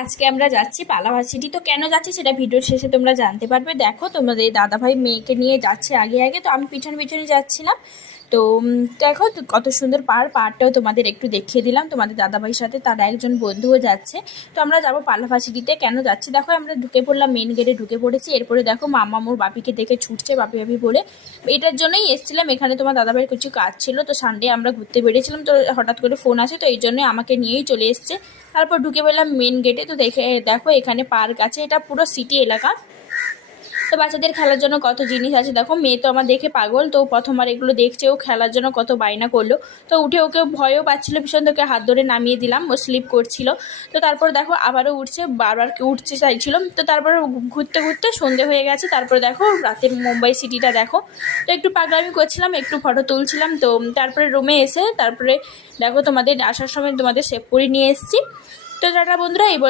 আজকে আমরা যাচ্ছি পালাভার সিটি। তো কেন যাচ্ছি সেটা ভিডিওর শেষে তোমরা জানতে পারবে। দেখো তোমাদের দাদাভাই মেয়েকে নিয়ে যাচ্ছে আগে আগে, তো আমি পিছনে পিছনে যাচ্ছিলাম। তো দেখো তো কত সুন্দর পাহাড়টাও তোমাদের একটু দেখিয়ে দিলাম। তোমাদের দাদাভাইয়ের সাথে তার একজন বন্ধুও যাচ্ছে। তো আমরা যাবো পালাভার সিটিতে। কেন যাচ্ছি দেখো, আমরা ঢুকে পড়লাম, মেন গেটে ঢুকে পড়েছি। এরপরে দেখো মামা মোর বাপিকে দেখে ছুটছে বাপি বাপি বলে। এটার জন্যই এসেছিলাম, এখানে তোমার দাদাভাইয়ের কিছু কাজ ছিল। তো সানডে আমরা ঘুরতে বেরিয়েছিলাম, তো হঠাৎ করে ফোন আসে, তো এই জন্যই আমাকে নিয়েই চলে এসছে। তারপর ঢুকে পেলাম মেন গেটে। তো দেখো এখানে পার্ক আছে, এটা পুরো সিটি এলাকা। তো বাচ্চাদের খেলার জন্য কত জিনিস আছে। দেখো মেয়ে তো আমার দেখে পাগল, তো প্রথমবার এগুলো দেখছে, ও খেলার জন্য কত বায়না করলো। তো উঠে ওকে ভয়ও পাচ্ছিলো ভীষণ, তোকে হাত ধরে নামিয়ে দিলাম, ও স্লিপ করছিল। তো তারপর দেখো আবারও উঠছে, বারবার উঠতে চাইছিল। তো তারপর ঘুরতে ঘুরতে সন্ধে হয়ে গেছে। তারপর দেখো রাতের মুম্বাই সিটিটা দেখো। তো একটু পাগলামি করছিলাম, একটু ফটো তুলছিলাম। তো তারপরে রুমে এসে তারপরে দেখো তোমাদের আসার সময় তোমাদের সেভ করে নিয়ে এসেছি। তো টাটা বন্ধুরা, এই